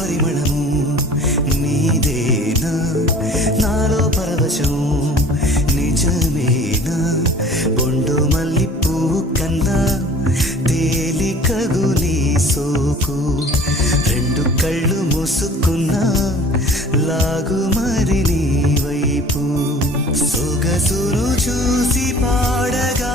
పరిమళము నీదేనా నాలో పరవశం నిజమేనా బొండు మల్లి పువ్వు కన్నా తేలికగు నీ సోకు రెండు కళ్ళు మూసుకున్నా లాగు మరి నీ వైపు సొగసును చూసి పాడగా